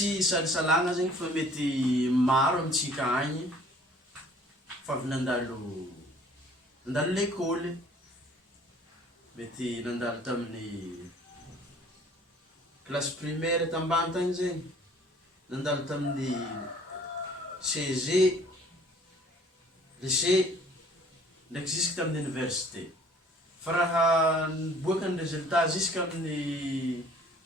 Salasalagna zegny fa mety maro amintsika agny fa avy nandalo l'école mety nandalo tamin'ny classe primaire tambany tagny zegny, nandalo tamin'ny CG, lycée ndraiky jusque tamin'ny université. Fa raha niboaka ny résultat jusque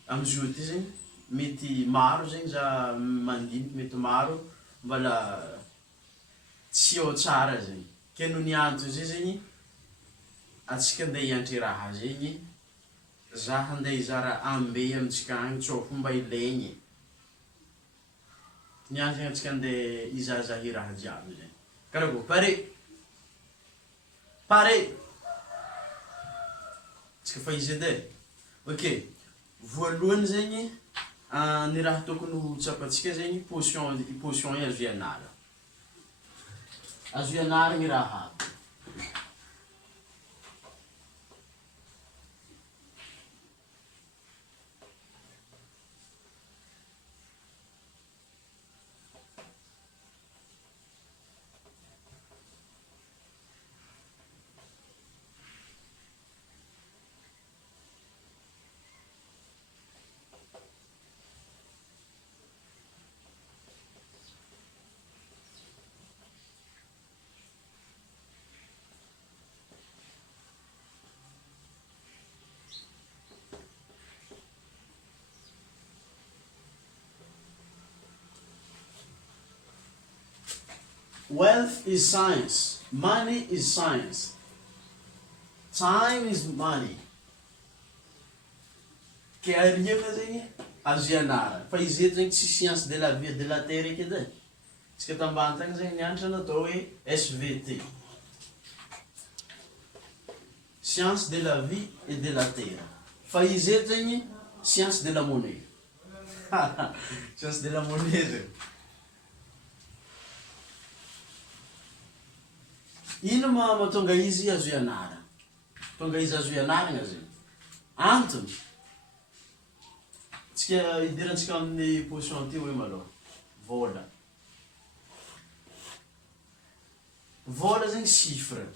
amizio ty zegny mety maro zegny za mandiniky mety maro mbala tsy ao tsara zegny. Ke noho ny antony zay zegny atsika andeha hiantry raha zegny, za andeha hizara ambe amintsika agny tsao fomba ilaigny. Ny antony atsika andeha hizahazaha raha jiaby zegny. Karaha pare pare tsika fa izy edy e. Ok, voalohany zegny ny raha tokony ho tsapatsika zegny position azo ianara. Azo ianara ny raha aby. Wealth is science. Money is science. Time is money. Ke ariana zegny azo ianara. Fa izy eto zegny tsy science de la vie et de la terre eky edy. Tsika tambany tagny zegny nianatra natao hoe SVT. Science de la vie et de la terre. Fa izy eto zegny science de la monnaie. Science de la monnaie zegny. Ino mahatonga izy azo ianara? Tonga izy azo ianarana zegny. Antony. Tsika idirantsika amin'ny position ty hoe malôha. Vola. Vola zegny chiffre.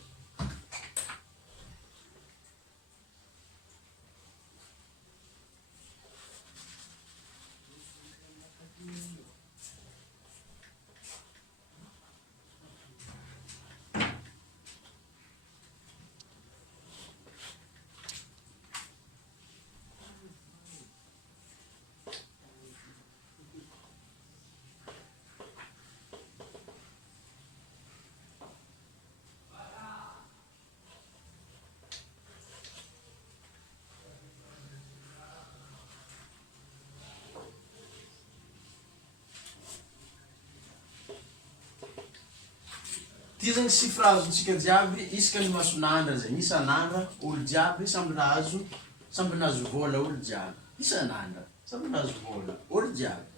Ty zegny chiffre azontsika jiaby isaka ny masonandra zegny. Isan'andra olo jiaby samby nahazo vola olo jiaby. Isan'andra samby nahazo vola olo jiaby.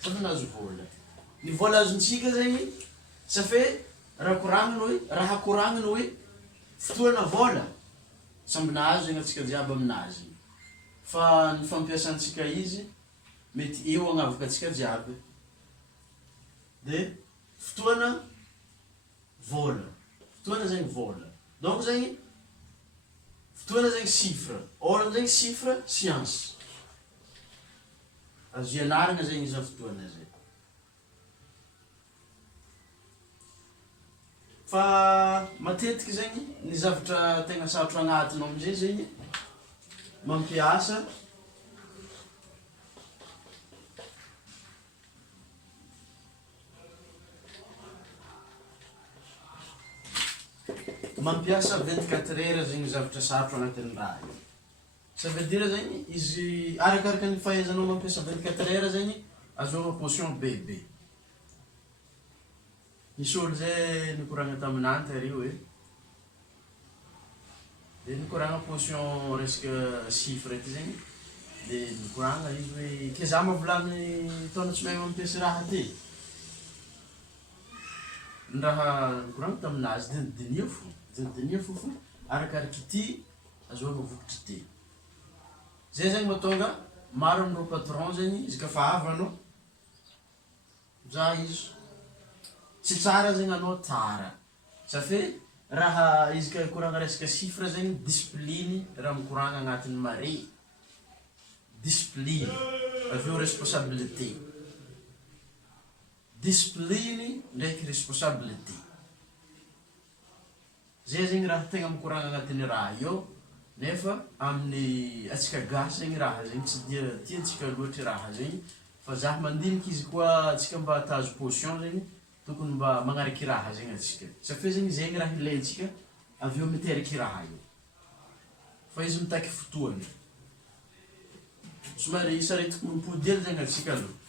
Samby nahazo vola. Ny vola azontsika zegny ça fait raha koragniny hoe fotoana vola samby nahazo zegny atsika jiaby aminazy. Fa ny fampiasantsika izy mety eo agnavaka atsika jiaby. De fotoana vola. Fotoana zegny vola. Donc zegny fotoana zegny chiffre. Ôrana zegny chiffre science. Azo ianarana zegny izy fotoana zegny. Fa matetiky zegny ny zavatra tegna sarotra agnatiny amizay zegny mampiasa mampiasa 24 heures zegny zavatra sarotra agnatin'ny raha io. Ça veut dire zegny izy arakaraka ny fahaizanao mampiasa 24 heures zegny azahoana position bebe. Nisy olo zay nikoragna taminany tary hoe de nikoragna position resaka chiffre ty zegny. De nikoragna izy hoe ke za mavolagny taona tsy mahay mampiasa raha ty. Ny raha nikoragna taminazy dindinia fo arakaraky ty azahoana vokatry ty. Zay zegny mahatonga maro amin'ireo patron zegny izy ka fa avy anao za izy tsy tsara zegny anao tsara satria raha izy ka koragna resaka chiffre zegny discipline raha mikoragna agnatin'ny mare discipline aveo responsabilité discipline ndraiky responsabilité zay zegny raha tegna mikoragna agnatin'ny raha io nefa amin'ny atsika gasy zegny raha zegny tsy dia tiantsika loatra raha zegny fa za mandiniky izy koa atsika mba tazo position zegny tokony mba magnariky raha zegny atsika satria zegny zegny raha ilaintsika aveo miteraky raha io fa izy mitaky fotoany somary isaretiko mipody ely zegny atsika aloha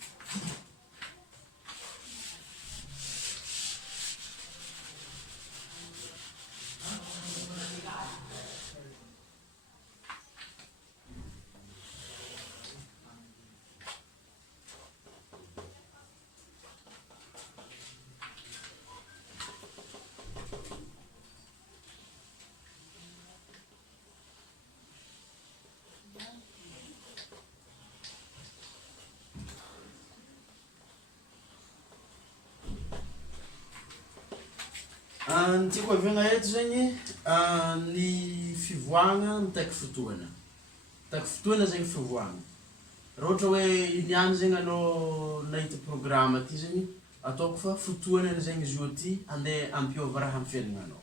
ny tiako aviagna eto zegny ny fivoagna mitaky fotoana mitaky fotoana zegny fivoagna raha ohatra hoe iniany zegny anao nahita programme ty zegny ataoko fa fotoana zegny izy io ty andeha ampiova raha amin'ny fiaignanao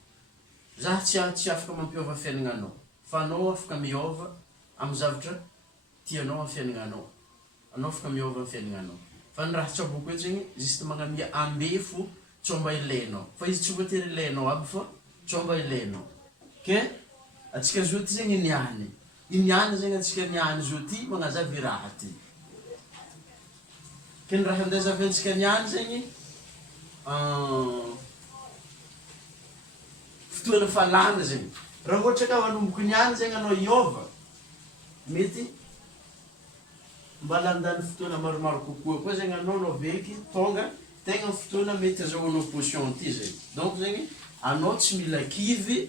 za tsy afaka mampiova fiaignanao fa anao afaka miova amin'ny zavatra tianao amin'ny fiaignanao anao afaka miova amin'ny fiaignanao fa ny raha tsaboko eto zegny juste magnamia ambefo tsomba ilainao fa izy tsy voatery ilainao aby fa tsomba ilainao ke atsika zio ty zegny iniany zegny atsika niany zio ty magnazavy raha ty ke ny raha andeha zaventsika niany zegny fotoana falana zegny raha ohatra ka manomboky niany zegny anao iova mety mba landany fotoana maromaro kokoa koa zegny anao veky tonga tegna fotoana mety azahoanao position ty zegny donc zegny anao tsy mila kivy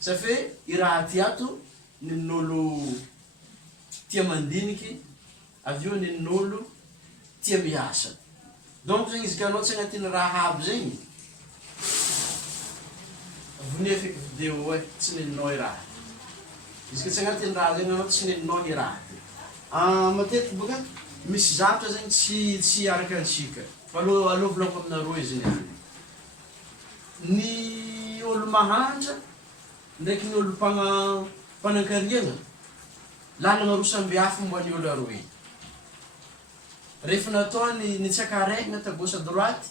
satria i raha ty ato nin'olo tia mandiniky aveo nin'olo tia miasa donc zegny izy ka anao tsy agnatin'ny raha aby zegny vonia feky vidéo e tsy neninao i raha izy ka tsy agnatin'ny raha zegny anao tsy neninao i raha ty matetiky boka misy zavatra zegny tsy araka antsika fa alô volako aminareo izy niany ny olo mahantra ndraiky ny olo mpanan-kariagna lalagna roa samby hafa momba ny olo aroe rehefa natao ny tsakaregna ta gauche à droite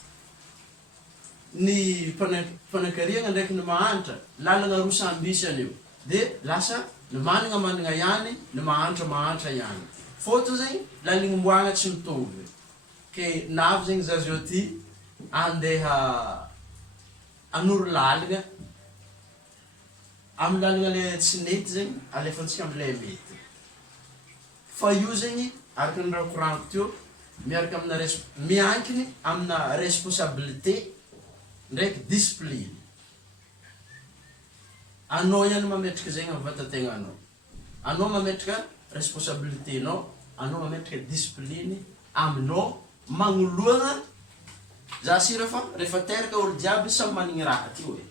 ny mpanan-kariagna ndraiky ny mahantra lalagna roa samby isany io de lasa ny managna ihany ny mahantra ihany foto zegny laligny tsy mitovy ke navy zegny za zio ty andeha anoro lalagna amin'ny lalagna le tsy nety zegny alefantsika am'le mety fa io zegny araka ny raha koragniko teo miaraka amina miankiny amina responsabilité ndraiky discipline anao ihany mametraka zegny amin'ny vatategnanao anao mametraka responsabilité nao anao mametraka discipline aminao magnoloagna za sira fa rehefa teraka olo jiaby samy manigny raha ty hoe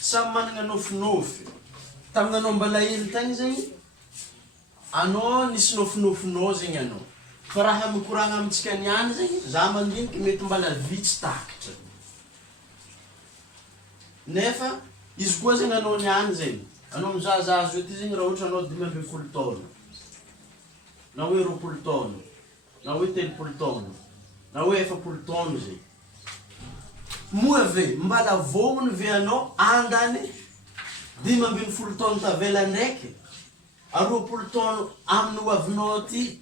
samy managna nofinofy taminanao mbala hely tagny zegny anao nisy nofinofinao zegny anao fa raha mikoragna amintsika niany zegny za mandiniky mety mbala vitsy takitra nefa izy koa zegny anao niany zegny anao mizahazaha zio ty zegny raha ohatra anao 20 taona na hoe 20 taona na hoe 30 taona na hoe 70 taona zegny moa ve mbala vomony ve anao andany 15 taona tavela ndraiky 20 taona amin'ny hoavinao ty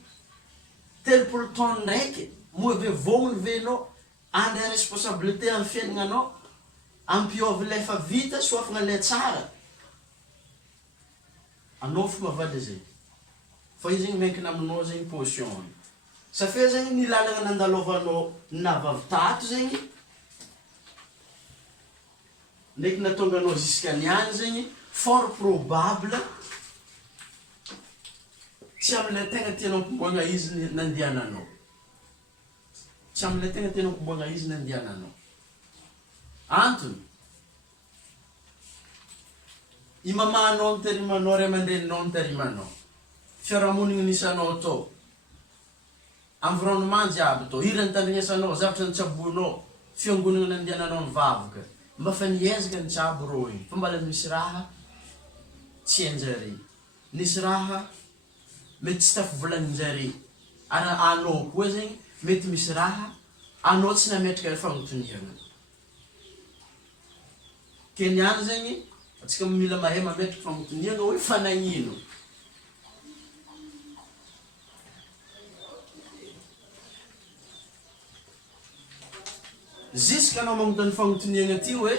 30 taona ndraiky moa ve vomony ve anao ande responsabilité amin'ny fiaignanao ampiova le fa vita soafagna le tsara anao fo mavady zay fa izy igny menkina aminao zegny position safia zegny ny lalagna nandalovanao navavy tato zegny ndraiky natonga anao jusqu'à niany zegny fort probable tsy am'ilay tegna tianao pomboagna izy nandiananao tsy am'ilay tegna tianao pomboagna izy nandiananao antony i mamanao mitarimanao ray aman-dreninao mitarimanao fiarahamonigny nisanao tao environnement jiaby tao irany tandrignesanao zavatra nitsaboinao fiangonana nandiananao mivavaka mba fa niezaka nitsabo rô igny fa mbala misy raha tsy hainjare nisy raha mety tsy tafivolaninjare ary anao koa zegny mety misy raha anao tsy nametraka fagnotoniana ke niany zegny atsika mila mahay mametraka fagnotoniana hoe fanagnino jusqu'à anao magnotany fagnotoniana ty hoe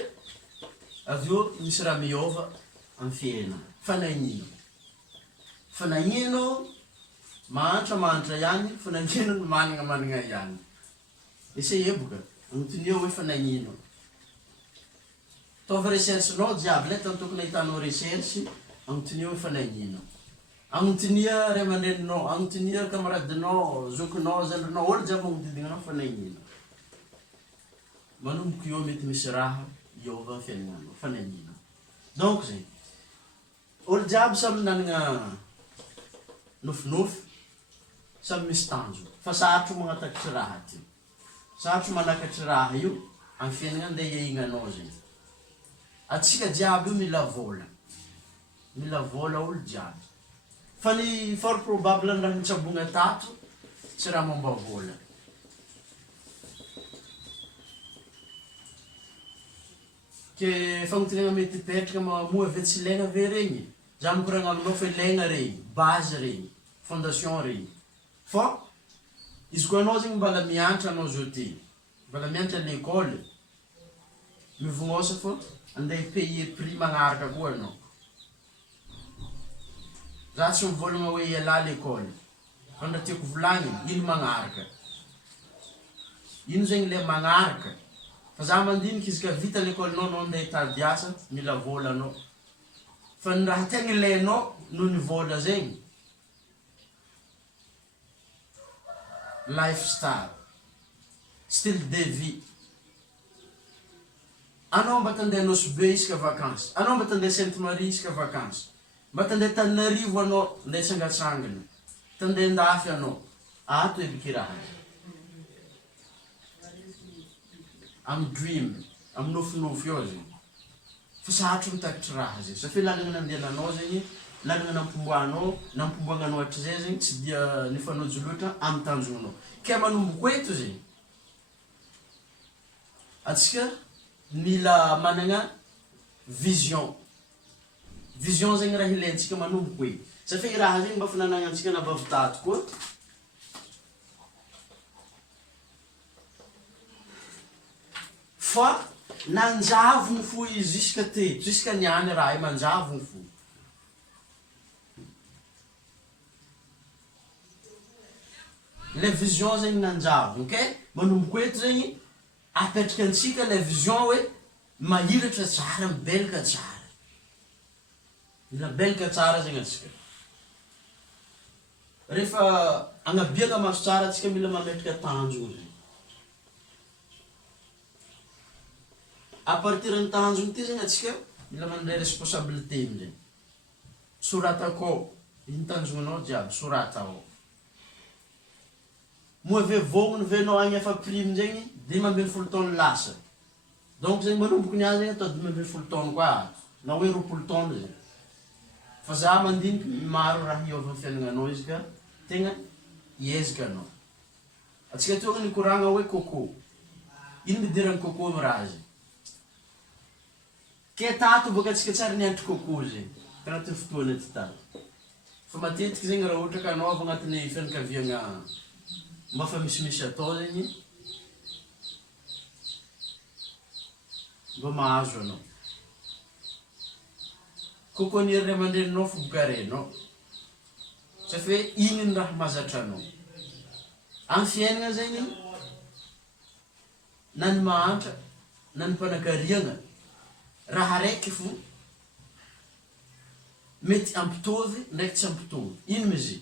avy eo misy raha miova amin'ny fiaina fanagnino mahantra ihany fanagnino no managna ihany ese eboka agnotonia hoe fanagnino taova recherche-nao jiaby le tantokony ahitanao recherche agnotonia hoe fanagnino agnotonia ray aman-dreninao agnotonia camaradinao zokinao zandrinao olo jiaby magnodidina anao fanagnino manomboka eo mety misy raha iova amin'ny fiaignanao fanagnino donc zegny olo jiaby samy nanagna nofinofy samy misy tanjo fa sarotro magnatakatry raha ty sarotro manakatry raha io amin'ny fiaignana andeha hiaignanao zegny atsika jiaby io mila vola olo jiaby fa ny fort probable ny raha nitsabogna tato tsy raha momba vola ke fagnotonagna mety petraka moa ave tsy ilaigna ave regny za mikoragna aminao fa ilaigna regny base regny fondation regny fa izy koa anao zegny mbala mianatra anao zao ty mbala mianatra l'école mivognosa fa andeha payer prix magnaraka koa anao za tsy mivolagna hoe iala l'école fa ndra tiako volagniny ino magnaraka ino zegny le magnaraka fa za mandiniky izy ka vita l'école-nao anao andeha hitady asa mila vola anao fa ny raha tegna ilainao noho ny vola zegny lifestyle style de vie anao mba tandeha Nosbe isaka vacances anao mba tandeha Sainte Marie isaka vacances mba tandeha Tananarivo anao andeha tsangatsangana tandeha Andafy anao ato ebiky raha amin'ny dream amin'ny nofinofy eo zegny fa sarotro mitakitry raha zegny safia lalagna nandiananao zegny lalagna nampomboanao nampomboagnanao hatrizay zegny tsy dia nifanojy loatra amin'ny tanjonao ke manomboko eto zegny atsika mila managna vision zegny raha ilaintsika manomboko e safia raha zegny mba fananagnantsika navavitato koa fa nanjavony fo izy jusqu'à teto jusqu'à niany raha manjavony fo le vision zegny nanjavony ok manomboko eto zegny apetraka antsika le vision hoe mahiratra tsara mibelaka tsara mila belaka tsara zegny atsika rehefa agnabiaka maso tsara atsika mila mametraka tanjona zegny à partir ny tanjona ty zegny atsika mila mandray responsabilité amizay sorata akao iny tanjonanao jiaby sorata ao moa ve vognony venao agny efa prime zegny 5 taona lasa donc zegny manomboky ny azy zegny atao 5 taona koa na hoe 20 taona zegny fa za mandiniky maro raha iova amin'ny fiaignananao izy ka tegna hiezaka anao atsika tonga nikoragna hoe coco ino midirany coco amin'ny raha zegny ke tato boka atsika tsara niantry coco zegny tagnatin'ny fotoana ty tato fa matetiky zegny raha ohatra ka anao avy agnatin'ny fianakaviagna mba fa misimisy atao zegny mba mahazo anao kokoa ny ray aman-dreninao fobokarenao satria hoe igny ny raha mahazatra anao amin'ny fiainana zegny na ny mahantra na ny mpanakariana raha raiky fo mety ampitovy ndraiky tsy ampitovy. Ino mo izy?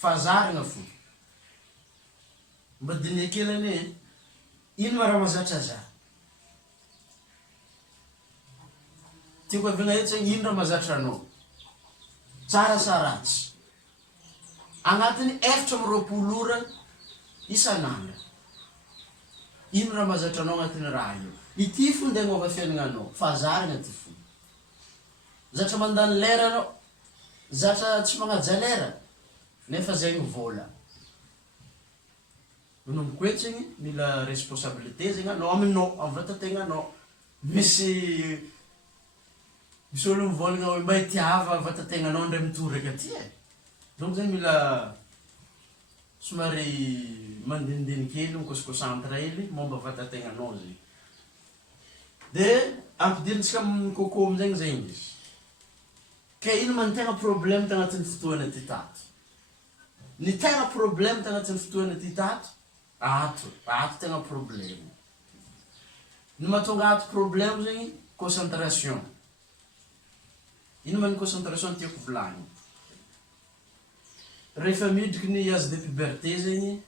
Fahazarana fo. Mba dinia kelany ino ma raha mahazatra za? Tiako avina etsy ino raha mahazatra anao? Tsara sa ratsy? Agnatiny efatra amby roapolo ora isan'andro. Ino raha mahazatra anao agnatiny raha io? Ity fo ndeha agnova fiainanao. Fahazarana ty fo. Zatra mandany lera anao, zatra tsy magnaja lera, nefa zay ny vola. Minomboko etsy mila responsabilité zegny anao aminao, amin'ny vatategnanao. Misy olo mivolagna hoe mba itiava vatategnanao ndray mitoraka aty e. Donc zany mila somary mandinidiny kely mikosikosantra hely momba vatategnanao zegny. De ampidirintsika amin'ny coco amizegny zegny izy. Ka ino man tegna problème tagnatin'ny fotoana ty tato? Ny tegna problème tagnatin'ny fotoana ty tato? Ato tegna problème. Ny mahatonga ato problème zegny concentration. Ino man concentration tiako volagny? Rehefa midriky ny âge de puberté zegny,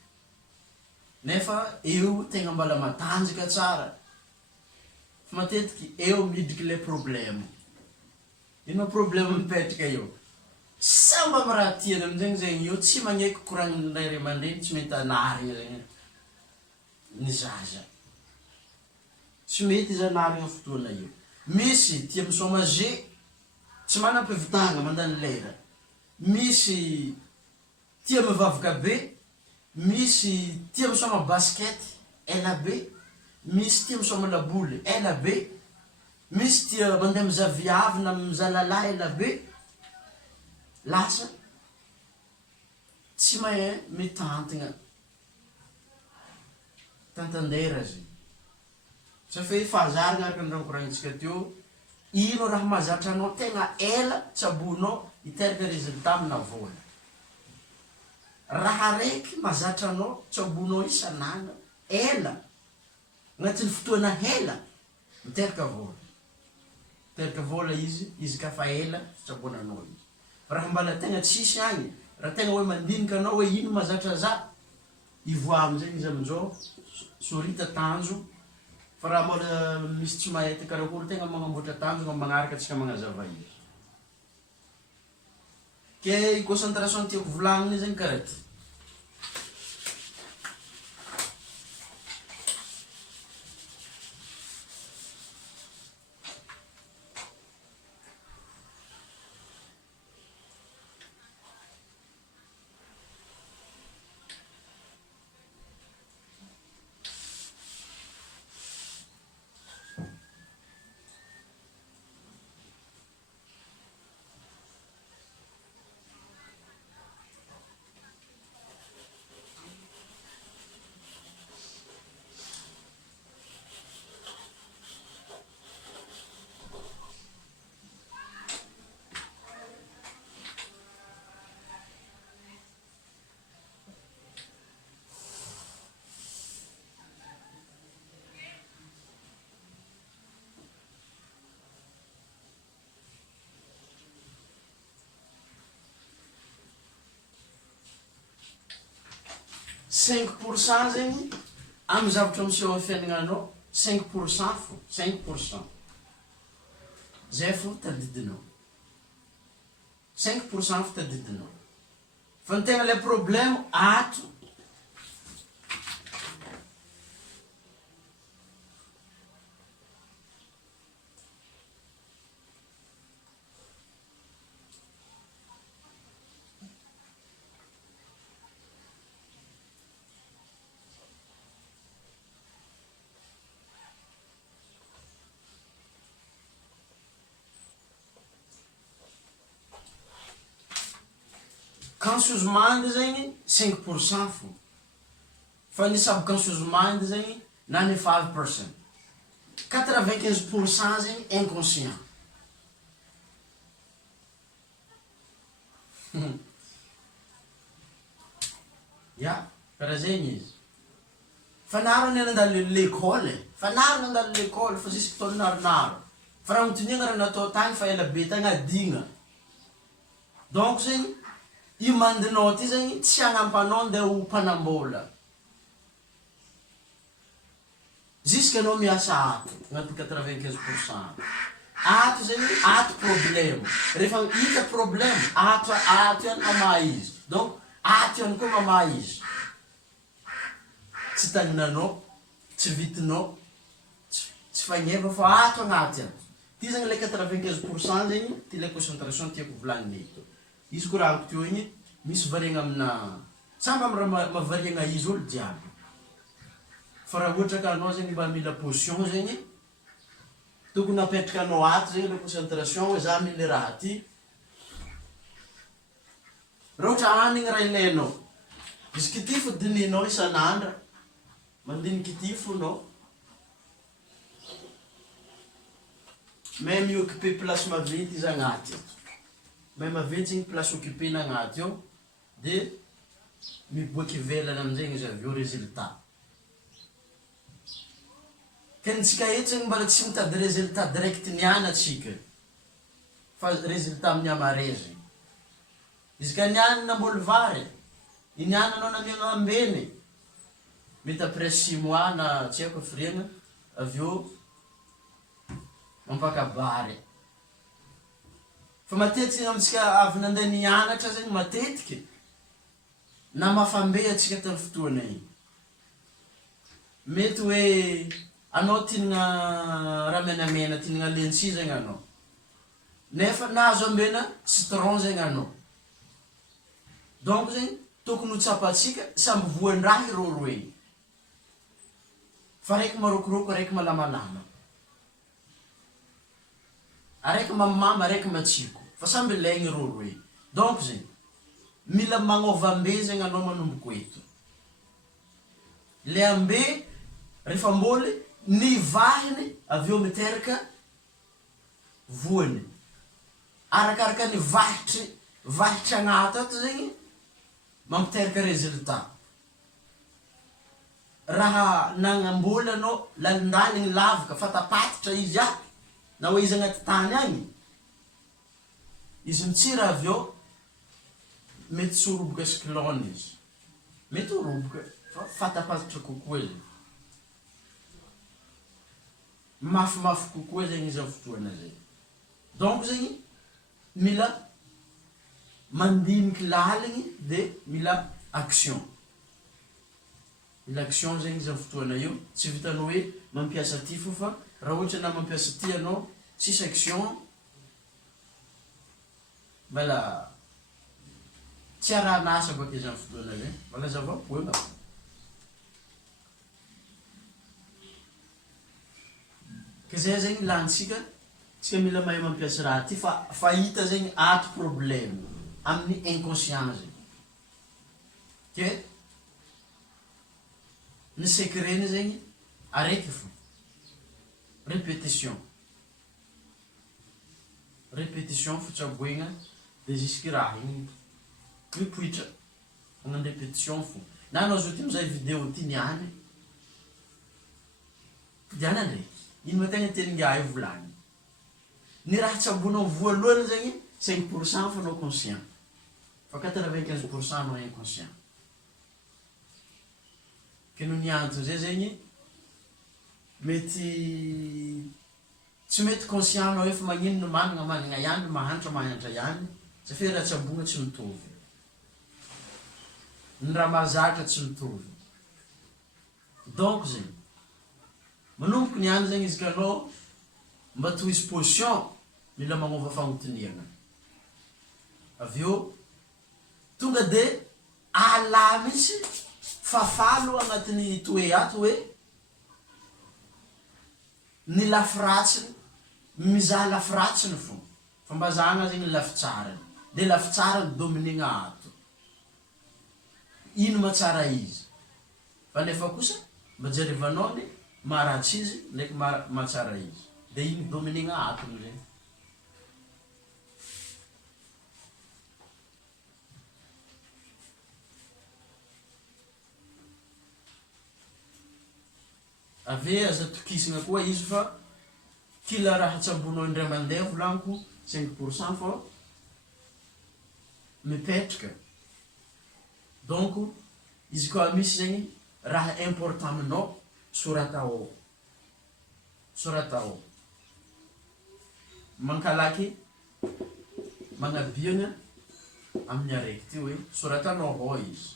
nefa eo tegna mbala matanjaka tsara. Fa matetiky eo midriky le problème. Ino ma problème mipetraka eo? Samba amin'ny raha tiany amin'izegny zegny io tsy magneky koragnin'ny ray aman-dreny, tsy mety anarigna zegny ny zaza. Tsy mety izy anarigna fotoana io. Misy tia misoma G, tsy manam-pivitagna mandany lera. Misy tia mivavaka be, misy tia misoma basket, ela be, misy tia misoma laboly, ela be, misy tia mandeha mizaha viavy na mizaha lalahy ela be. Lasa tsy mahay mitantagna tantandera zay. Satria fahazarana araka ny raha koragnintsika teo, ino raha mahazatra anao tegna ela tsabonao hiteraka résultat amina vola. Raha raiky mahazatra anao tsabonao isan'andro ela agnatin'ny fotoana hela miteraka vola. Miteraka vola izy ka fa ela tsabonanao izy. Raha mbala tegna tsisy agny, raha tegna hoe mandinika anao hoe ino mahazatra za, ivoa amizay izy amin'izao sorita tanjo. Fa raha mbola misy tsy mahita karakory tegna magnamboatra tanjona magnaraka antsika magnazava izy. Ke concentration tiako volagniny zegny karaha ty. Cinq pourcent zegny amin'ny zavatra miseho amin'ny fiaignanao, 5% fo, 5%. Zay fo tadidinao. 5% fo tadidinao. Fa ny tegna le problème ato. Conscious-mind zegny 5% fo. Fa ny subconscious-mind zegny 95%. 95% zegny inconscient. Ya, karaha zegny izy. Fanaro ny nandalo l'école, fanaro nandalo l'école fa jusque taona naronaro. Fa raha mitonigna raha natao tagny fa ela be tagny adigna. Donc zegny, io mandinao ty zegny tsy agnampanao andeha ho mpanambola. Jusque anao miasa ato, agnaty 95%. Ato zegny, ato problème. Rehefa hita problème, ato ihany mamaha izy. Donc, ato ihany koa mamaha izy. Tsy tagninanao, tsy vitinao, tsy fagneva fa ato agnaty ato. Ty zegny le 95% zegny, ty le concentration tiako volagniny. Izy ko raha teo igny, misy variagna amina, samby amin'ny raha mavariagna izy olo jiaby. Fa raha ohatra ka anao zegny mba mila potion zegny, tokony apetraka anao ato zegny le concentration hoe za mila raha ty. Raha ohatra hanigny raha ilainao, izy kity fo dininao isan'andra, mandiniky ty fonao. Même occupé place maventy izy agnaty ato. Même maventy zegny place occupé-na agnaty ao, dia miboaky ivelany amin'izay izy avy eo résultat. Kentsika eto zegny mbola tsy mitady résultat direct niana atsika, fa résultat amin'ny amarezy. Izy ka niana namboly vary, iniana anao namiagna ambeny, mety après 6 mois na tsy haiko firiagna, avy eo mampakabary. Fa matetiky amintsika avy nandeha nianatra zegny matetiky, na mafambe atsika tamin'ny fotoana igny. Mety hoe anao tinagna raha menamena, tinagna lentsy zegny anao. Nefa nahazo ambena citron zegny anao. Donc zegny, tokony ho tsapatsika samby voan-draha ireo roe. Fa raiky marokoroko, raiky malamalama. Araiky mamimamy, araiky matsiko. Fa samby ilaigny ireo roe. Donc zegny, mila magnova ambe zegny anao manomboko eto. Le ambe, rehefa mboly, ny vahiny avy eo miteraka voany. Arakaraka ny vahitry agnato ato zegny, mampiteraka résultat. Raha nagnamboly anao, lalindaligny lavaka, fatapatitra izy ato, na hoe izy agnaty tany agny, izy mitsira avy eo, mety tsy ho roboka cyclone izy. Mety ho roboka, fa fatapatitra kokoa izy. Mafimafy kokoa zegny izy amin'ny fotoana zegny. Donc zegny, mila mandiniky laligny dia mila action. Mila action zegny izy amin'ny fotoana io, tsy vitanao hoe mampiasa ty fo fa raha ohatra na mampiasa ty anao, tsisy action, mbala tsy arahan'asa baka izy amin'ny fotoana zegny, mbala zava-poana. Ka zay zegny lantsika, tsika mila mahay mampiasa raha ty fa fahita zegny ato problème amin'ny inconscient zegny. Ke ny secret-ny zegny araiky fo. Répétition. Répétition fotsaboegna dia jusque raha igny mipoitra. Magnano répétition fo. Na anao zao ty mizaha vidéo ty niany, diana ndraiky. Ino ma tegna teninga io volagny. Ny raha tsabonao voalohany zegny 5% fa anao conscient. Fa 95% anao inconscient. Ke no niantony zay zegny, mety tsy mety conscient anao efa magnino no managna ihany, mahantra ihany, satria raha tsabogna tsy mitovy. Ny raha mahazatra tsy mitovy. Donc zegny, manomboky niany zegny izy ka anao mba to hisy potion, mila magnova fagnotiniagna. Avy eo, tonga dia ala misy fafalo agnatin'ny toe ato hoe ny lafiratsiny, mizaha lafiratsiny fo. Fa mbazana zegny lafitsarany. Dia lafitsarany dominigna ato. ino matsara izy. Fa nefa kosa mba jerevanao ny maharatsy izy ndraiky matsara izy. Dia iny dominena atony zay. Ave aza tokisana koa izy fa kila raha tsambonao indray mandeha volaniko 5% fa mipetraka. Donc izy koa misy zegny raha important aminao sorata ao. Sorata ao. Mankalaky magnabiana amin'ny araiky ty hoe soratanao ao izy.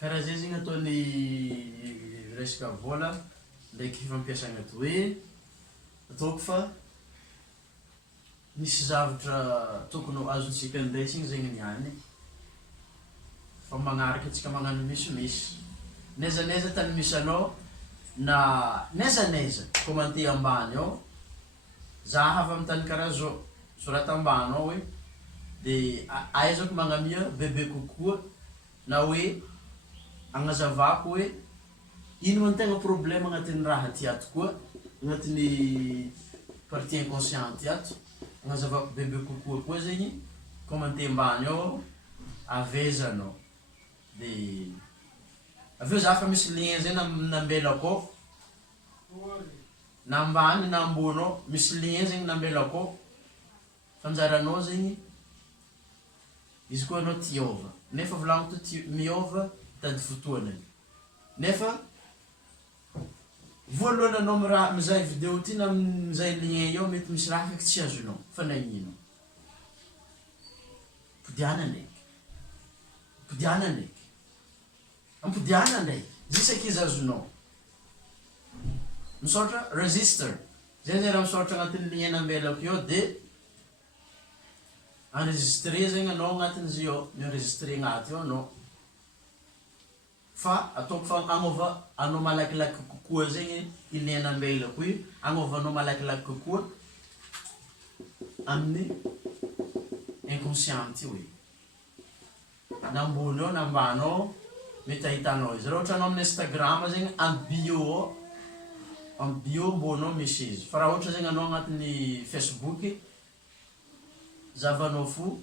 Karaha zay zegny ataony resaka vola ndraiky fampiasagna ato hoe ataoko fa misy zavatra tokony azontsika andraisiny zegny niany fa magnaraka antsika magnano misimisy neza tany misy anao na neza commenter ambany ao zaha avy amin'ny tany karaha zao sorata ambany ao hoe de aizako magnamia bebe kokoa na hoe agnazavako hoe ino ny tegna problème agnatin'ny raha ty ato koa agnatin'ny partie inconsciente ato agnazavako bebe kokoa koa zegny commenter ambany ao avezanao de aveo za fa misy lien zay nambelako na ambany na ambony ao misy lien zegny nambelako fanjaranao zegny izy koa anao tiova nefa volaniko to miova tady fotoana nefa voalohany anao mizaha vidéo ty na mizaha lien io mety misy raha feky tsy azonao fa nagnino podiana ndraiky ampodiana ndraiky zisaky izy azonao misaotra register zay raha misaotra agnatin'ny lien nambelako io de enregistré zegny anao agnatin'izy io mienregistré agnaty io anao fa ataoko fa agnova anao malakilaky kokoa zegny lien nambelako io agnovanao malakilaky kokoa amin'ny inconsciente hoe nambony ao nambany ao mety ahitanao izy raha ohatra anao amin'ny Instagram zegny amin'ny bio mbony ao misy izy fa raha ohatra zegny anao agnatin'ny Facebook zavanao fo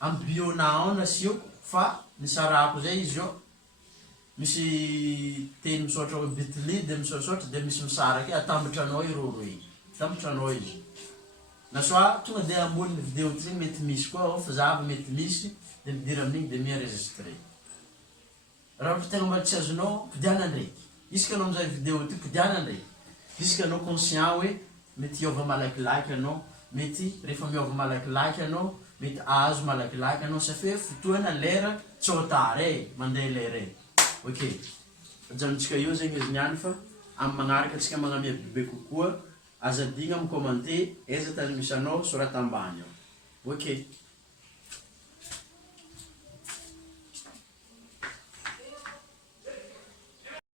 amin'ny bio na ao nasioko fa nisarako zay izy io misy teny misaotra hoe bitly de misaotra de misy misaraky atambitranao iroy atambitranao izy na soit tonga de ambony vidéo ty zegny mety misy koa ao fa zava mety misy de midira amin'igny de mienregistré raha ohatra tegna mba tsy azonao podiana ndraiky isaka anao mizaha vidéo ty podiana ndraiky isaka anao conscient hoe mety hiova malakilaky anao mety rehefa miova malakilaky anao mety azo malakilaky anao safe fotoana lera tsy ho tara mandeha lera ok ajanontsika io zegny izy niany fa amin'ny magnaraka antsika magnamia bebe kokoa aza digna amin'ny commenter aiza tany misy anao sorata ambany ao ok